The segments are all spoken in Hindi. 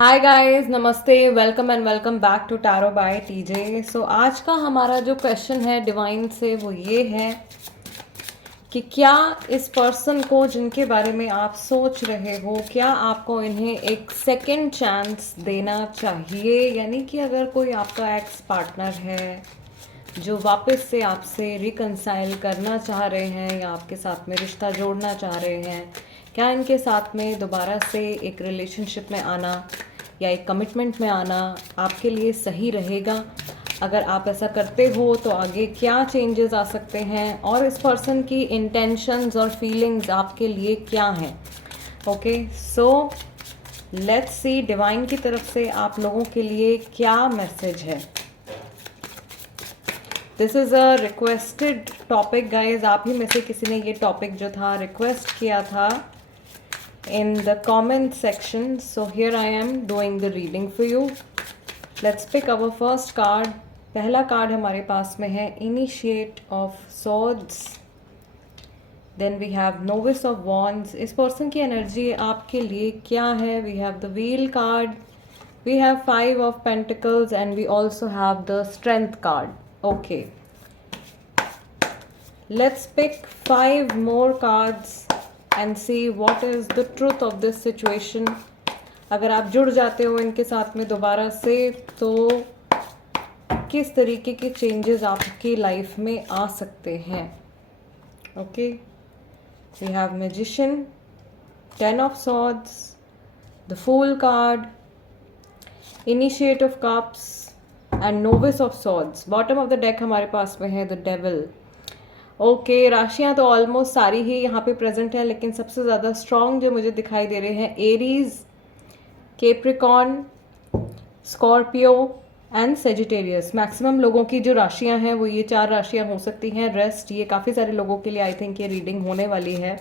हाय गाइस, नमस्ते, welcome and welcome back to tarot by TJ. So आज का हमारा जो क्वेश्चन है डिवाइन से वो ये है कि क्या इस पर्सन को जिनके बारे में आप सोच रहे हो, क्या आपको इन्हें एक सेकंड चांस देना चाहिए। यानी कि अगर कोई आपका एक्स पार्टनर है जो वापस से आपसे रिकंसाइल करना चाह रहे हैं या आपके साथ में रिश्ता जोड़ना चाह रहे हैं, क्या इनके साथ में दोबारा से एक रिलेशनशिप में आना या एक कमिटमेंट में आना आपके लिए सही रहेगा। अगर आप ऐसा करते हो तो आगे क्या चेंजेस आ सकते हैं और इस पर्सन की इंटेंशंस और फीलिंग्स आपके लिए क्या हैं। Okay, so let's see divine की तरफ से आप लोगों के लिए क्या मैसेज है। This is a requested topic guys. आप ही में से किसी ने ये टॉपिक जो था रिक्वेस्ट किया था in the comment section, so here I am doing the reading for you. Let's pick our first card. पहला कार्ड हमारे पास में है initiate of swords, then we have novice of wands. इस पर्सन की एनर्जी आपके लिए क्या है। We have the wheel card, we have five of pentacles and we also have the strength card. Okay, let's pick 5 more cards and see what is the truth of this situation. अगर आप जुड़ जाते हो इनके साथ में दोबारा से तो किस तरीके के चेंजेस आपकी लाइफ में आ सकते हैं। Okay, we have magician, 10 of swords, the fool card, initiate of cups and novice of swords. Bottom of the deck हमारे पास में है द डेविल। ओके, राशियां तो ऑलमोस्ट सारी ही यहाँ पे प्रेजेंट है, लेकिन सबसे ज़्यादा स्ट्रॉन्ग जो मुझे दिखाई दे रहे हैं Aries, Capricorn, Scorpio and Sagittarius. Maximum लोगों की जो राशियां हैं वो ये 4 राशियां हो सकती हैं। रेस्ट ये काफ़ी सारे लोगों के लिए आई थिंक ये रीडिंग होने वाली है।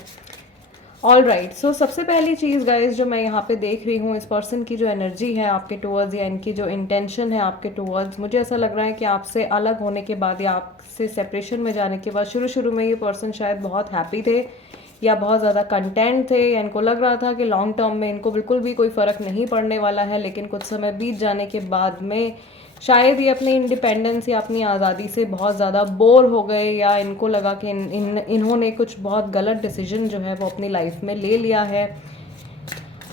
ऑल राइट, सो सबसे पहली चीज़ गाइज जो मैं यहाँ पे देख रही हूँ, इस पर्सन की जो एनर्जी है आपके टूवर्ड्स या इनकी जो इंटेंशन है आपके टूवर्ड्स, मुझे ऐसा लग रहा है कि आपसे अलग होने के बाद या आपसे सेपरेशन में जाने के बाद शुरू शुरू में ये पर्सन शायद बहुत हैप्पी थे या बहुत ज़्यादा कंटेंट थे या इनको लग रहा था कि लॉन्ग टर्म में इनको बिल्कुल भी कोई फ़र्क नहीं पड़ने वाला है। लेकिन कुछ समय बीत जाने के बाद में शायद ये अपने इंडिपेंडेंस या अपनी आज़ादी से बहुत ज़्यादा बोर हो गए या इनको लगा कि इन्होंने कुछ बहुत गलत डिसीजन जो है वो अपनी लाइफ में ले लिया है।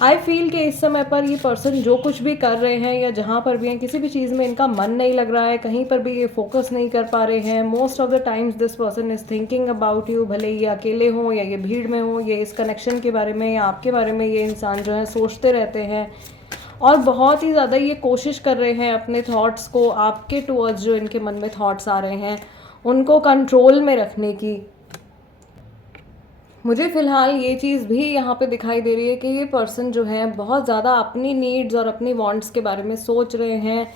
आई फील कि इस समय पर ये पर्सन जो कुछ भी कर रहे हैं या जहाँ पर भी हैं, किसी भी चीज़ में इनका मन नहीं लग रहा है, कहीं पर भी ये फोकस नहीं कर पा रहे हैं। Most of the times this person is thinking about you. भले ये अकेले हों या ये भीड़ में हों, ये इस कनेक्शन के बारे में या आपके बारे में ये इंसान जो है सोचते रहते हैं और बहुत ही ज़्यादा ये कोशिश कर रहे हैं अपने थॉट्स को आपके टुवर्ड्स, जो इनके मन में थॉट्स आ रहे हैं उनको कंट्रोल में रखने की। मुझे फ़िलहाल ये चीज़ भी यहाँ पे दिखाई दे रही है कि ये पर्सन जो है बहुत ज़्यादा अपनी नीड्स और अपनी वांट्स के बारे में सोच रहे हैं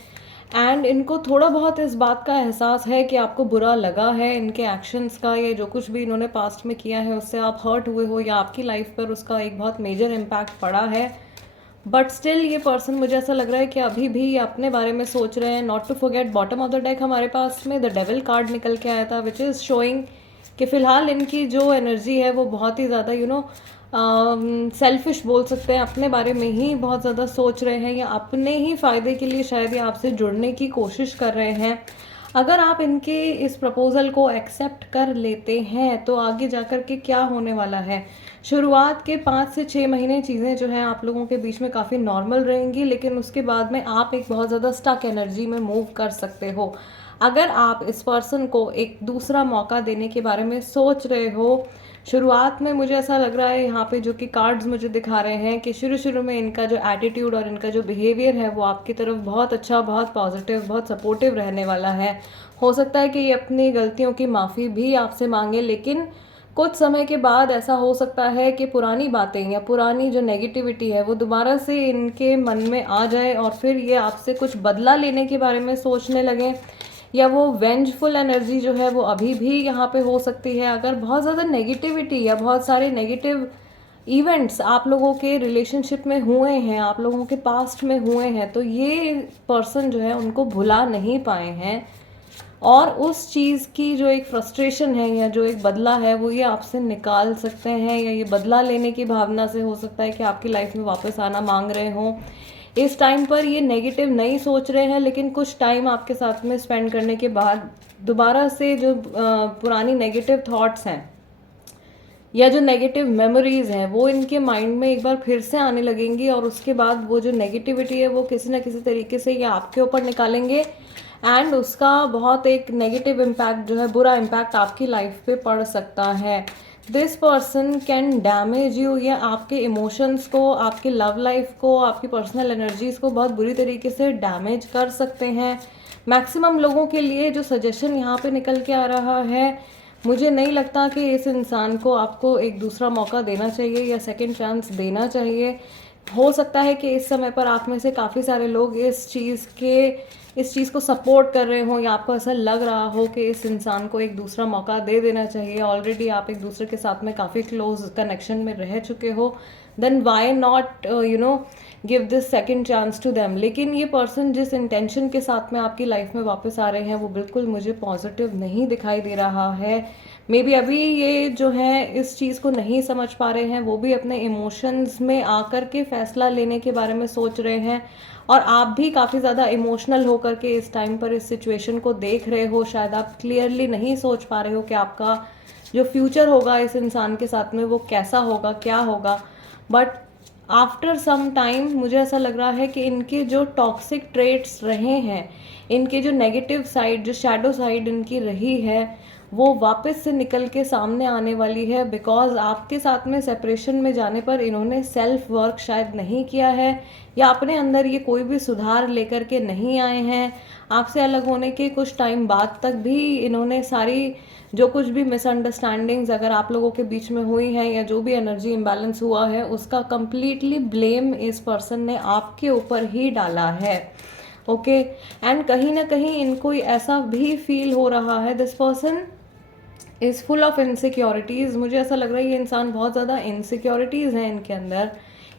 एंड इनको थोड़ा बहुत इस बात का एहसास है कि आपको बुरा लगा है इनके एक्शंस का, या जो कुछ भी इन्होंने पास्ट में किया है उससे आप हर्ट हुए हो या आपकी लाइफ पर उसका एक बहुत मेजर इम्पैक्ट पड़ा है। बट स्टिल ये पर्सन, मुझे ऐसा लग रहा है कि अभी भी ये अपने बारे में सोच रहे हैं। Not to forget, bottom of the deck हमारे पास में द डेविल कार्ड निकल के आया था, विच इज़ शोइंग कि फ़िलहाल इनकी जो एनर्जी है वो बहुत ही ज़्यादा सेल्फिश बोल सकते हैं, अपने बारे में ही बहुत ज़्यादा सोच रहे हैं या अपने ही फ़ायदे के लिए शायद ये आपसे जुड़ने की कोशिश कर रहे हैं। अगर आप इनके इस प्रपोज़ल को एक्सेप्ट कर लेते हैं तो आगे जाकर के क्या होने वाला है। शुरुआत के 5 से 6 महीने चीज़ें जो हैं आप लोगों के बीच में काफ़ी नॉर्मल रहेंगी, लेकिन उसके बाद में आप एक बहुत ज़्यादा स्टक एनर्जी में मूव कर सकते हो। अगर आप इस पर्सन को एक दूसरा मौका देने के बारे में सोच रहे हो, शुरुआत में मुझे ऐसा लग रहा है यहाँ पे जो कि कार्ड्स मुझे दिखा रहे हैं कि शुरू शुरू में इनका जो एटीट्यूड और इनका जो बिहेवियर है वो आपकी तरफ बहुत अच्छा, बहुत पॉजिटिव, बहुत सपोर्टिव रहने वाला है। हो सकता है कि ये अपनी गलतियों की माफ़ी भी आपसे मांगे, लेकिन कुछ समय के बाद ऐसा हो सकता है कि पुरानी बातें या पुरानी जो नेगेटिविटी है वो दोबारा से इनके मन में आ जाए और फिर ये आपसे कुछ बदला लेने के बारे में सोचने लगें, या वो वेंजफुल एनर्जी जो है वो अभी भी यहाँ पे हो सकती है। अगर बहुत ज़्यादा नेगेटिविटी या बहुत सारे नेगेटिव इवेंट्स आप लोगों के रिलेशनशिप में हुए हैं, आप लोगों के पास्ट में हुए हैं, तो ये पर्सन जो है उनको भुला नहीं पाए हैं और उस चीज़ की जो एक फ्रस्ट्रेशन है या जो एक बदला है वो ये आपसे निकाल सकते हैं, या ये बदला लेने की भावना से हो सकता है कि आपकी लाइफ में वापस आना मांग रहे हों, इस टाइम पर ये नेगेटिव नहीं सोच रहे हैं, लेकिन कुछ टाइम आपके साथ में स्पेंड करने के बाद दोबारा से जो पुरानी नेगेटिव थॉट्स हैं या जो नेगेटिव मेमोरीज हैं वो इनके माइंड में एक बार फिर से आने लगेंगी, और उसके बाद वो जो नेगेटिविटी है वो किसी ना किसी तरीके से ये आपके ऊपर निकालेंगे, एंड उसका बहुत एक नेगेटिव इम्पैक्ट जो है, बुरा इम्पैक्ट आपकी लाइफ पे पड़ सकता है। This person can damage you, या आपके इमोशंस को, आपकी लव लाइफ को, आपकी पर्सनल एनर्जीज को बहुत बुरी तरीके से डैमेज कर सकते हैं। मैक्सिमम लोगों के लिए जो सजेशन यहाँ पे निकल के आ रहा है, मुझे नहीं लगता कि इस इंसान को आपको एक दूसरा मौका देना चाहिए या सेकंड चांस देना चाहिए। हो सकता है कि इस समय पर आप में से काफ़ी सारे लोग इस चीज़ को सपोर्ट कर रहे हों, या आपको ऐसा लग रहा हो कि इस इंसान को एक दूसरा मौका दे देना चाहिए। ऑलरेडी आप एक दूसरे के साथ में काफ़ी क्लोज कनेक्शन में रह चुके हो, then why not give this second chance to them. लेकिन ये पर्सन जिस इंटेंशन के साथ में आपकी लाइफ में वापस आ रहे हैं वो बिल्कुल मुझे पॉजिटिव नहीं दिखाई दे रहा है। मे बी अभी ये जो है इस चीज़ को नहीं समझ पा रहे हैं, वो भी अपने इमोशंस में आकर के फैसला लेने के बारे में सोच रहे हैं, और आप भी काफ़ी ज़्यादा इमोशनल होकर के इस टाइम पर इस सिचुएशन को देख रहे हो। शायद आप क्लियरली नहीं सोच पा रहे हो कि आपका जो फ्यूचर होगा इस इंसान के साथ में वो कैसा होगा, क्या होगा। बट आफ्टर सम टाइम मुझे ऐसा लग रहा है कि इनके जो टॉक्सिक ट्रेट्स रहे हैं, इनके जो नेगेटिव साइड, जो शैडो साइड इनकी रही है, वो वापस से निकल के सामने आने वाली है। बिकॉज आपके साथ में सेपरेशन में जाने पर इन्होंने सेल्फ वर्क शायद नहीं किया है, या अपने अंदर ये कोई भी सुधार लेकर के नहीं आए हैं। आपसे अलग होने के कुछ टाइम बाद तक भी इन्होंने सारी जो कुछ भी मिसअंडरस्टैंडिंग्स अगर आप लोगों के बीच में हुई हैं, या जो भी एनर्जी इम्बैलेंस हुआ है, उसका कंप्लीटली ब्लेम इस पर्सन ने आपके ऊपर ही डाला है। ओके, एंड कहीं ना कहीं इनको ऐसा भी फील हो रहा है, this person is full of insecurities. मुझे ऐसा लग रहा है ये इंसान बहुत ज़्यादा इनसिक्योरिटीज़ हैं इनके अंदर।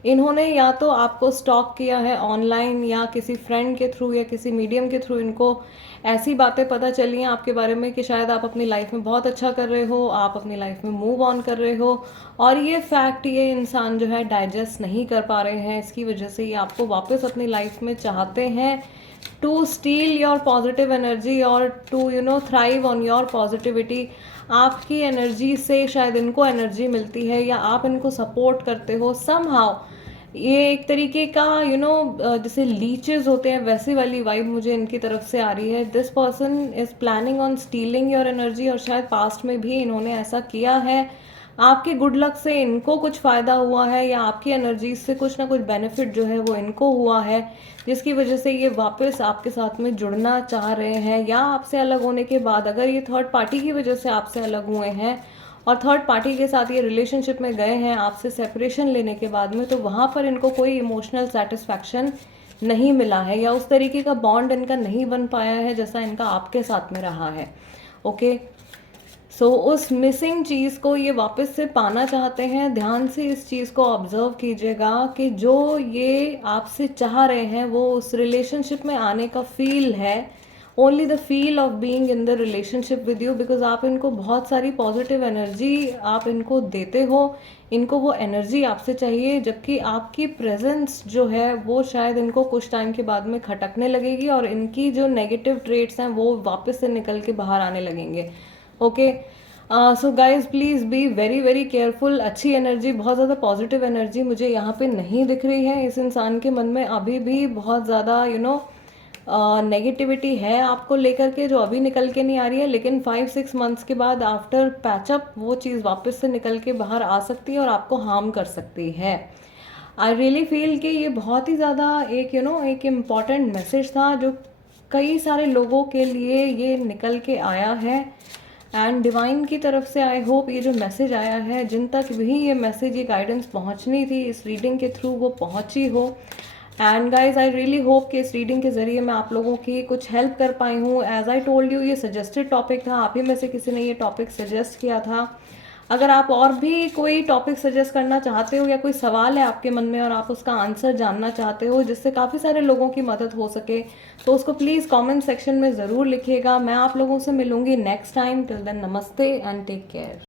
इन्होंने या तो आपको स्टॉक किया है ऑनलाइन, या किसी फ्रेंड के थ्रू या किसी मीडियम के थ्रू इनको ऐसी बातें पता चली हैं आपके बारे में कि शायद आप अपनी लाइफ में बहुत अच्छा कर रहे हो, आप अपनी लाइफ में मूव ऑन कर रहे हो, और ये फैक्ट ये इंसान जो है डाइजेस्ट नहीं कर पा रहे हैं। इसकी वजह से ये आपको वापस अपनी लाइफ में चाहते हैं to steal your positive energy, और to thrive on your positivity. आपकी एनर्जी से शायद इनको एनर्जी मिलती है, या आप इनको सपोर्ट करते हो समहाउ। ये एक तरीके का जैसे लीचेस होते हैं वैसे वाली वाइब मुझे इनकी तरफ से आ रही है। This person is planning on stealing your energy, और शायद पास्ट में भी इन्होंने ऐसा किया है। आपके गुड लक से इनको कुछ फ़ायदा हुआ है, या आपकी एनर्जी से कुछ ना कुछ बेनिफिट जो है वो इनको हुआ है, जिसकी वजह से ये वापस आपके साथ में जुड़ना चाह रहे हैं। या आपसे अलग होने के बाद अगर ये थर्ड पार्टी की वजह से आपसे अलग हुए हैं और थर्ड पार्टी के साथ ये रिलेशनशिप में गए हैं आपसे सेपरेशन लेने के बाद में, तो वहाँ पर इनको कोई इमोशनल सेटिस्फैक्शन नहीं मिला है, या उस तरीके का बॉन्ड इनका नहीं बन पाया है जैसा इनका आपके साथ में रहा है। ओके, सो उस मिसिंग चीज़ को ये वापस से पाना चाहते हैं। ध्यान से इस चीज़ को ऑब्जर्व कीजिएगा कि जो ये आपसे चाह रहे हैं वो उस रिलेशनशिप में आने का फील है, only the feel of being in the relationship with you, because आप इनको बहुत सारी पॉजिटिव एनर्जी आप इनको देते हो, इनको वो एनर्जी आपसे चाहिए, जबकि आपकी प्रेजेंस जो है वो शायद इनको कुछ टाइम के बाद में खटकने लगेगी, और इनकी जो नेगेटिव ट्रेट्स हैं वो वापस से निकल के बाहर आने लगेंगे। Okay, so guys please be very very careful. अच्छी एनर्जी, बहुत ज़्यादा पॉजिटिव एनर्जी मुझे यहाँ पे नहीं दिख रही है। इस इंसान के मन में अभी भी बहुत ज़्यादा नेगेटिविटी है आपको लेकर के, जो अभी निकल के नहीं आ रही है, लेकिन 5-6 मंथ्स के बाद आफ्टर पैचअप वो चीज़ वापस से निकल के बाहर आ सकती है और आपको हार्म कर सकती है। आई रियली फील कि ये बहुत ही ज़्यादा एक इम्पॉर्टेंट मैसेज था जो कई सारे लोगों के लिए ये निकल के आया है, एंड डिवाइन की तरफ से आई होप ये जो मैसेज आया है, जिन तक भी ये मैसेज, ये गाइडेंस पहुंचनी थी इस रीडिंग के थ्रू, वो पहुंची हो। And guys I really hope कि इस रीडिंग के ज़रिए मैं आप लोगों की कुछ हेल्प कर पाई हूँ। एज आई टोल्ड यू, ये सजेस्टेड टॉपिक था, आप ही में से किसी ने ये टॉपिक सजेस्ट किया था। अगर आप और भी कोई टॉपिक सजेस्ट करना चाहते हो, या कोई सवाल है आपके मन में और आप उसका आंसर जानना चाहते हो जिससे काफ़ी सारे लोगों की मदद हो सके, तो उसको प्लीज़ कमेंट सेक्शन में ज़रूर लिखिएगा। मैं आप लोगों से मिलूंगी नेक्स्ट टाइम। टिल देन, नमस्ते एंड टेक केयर।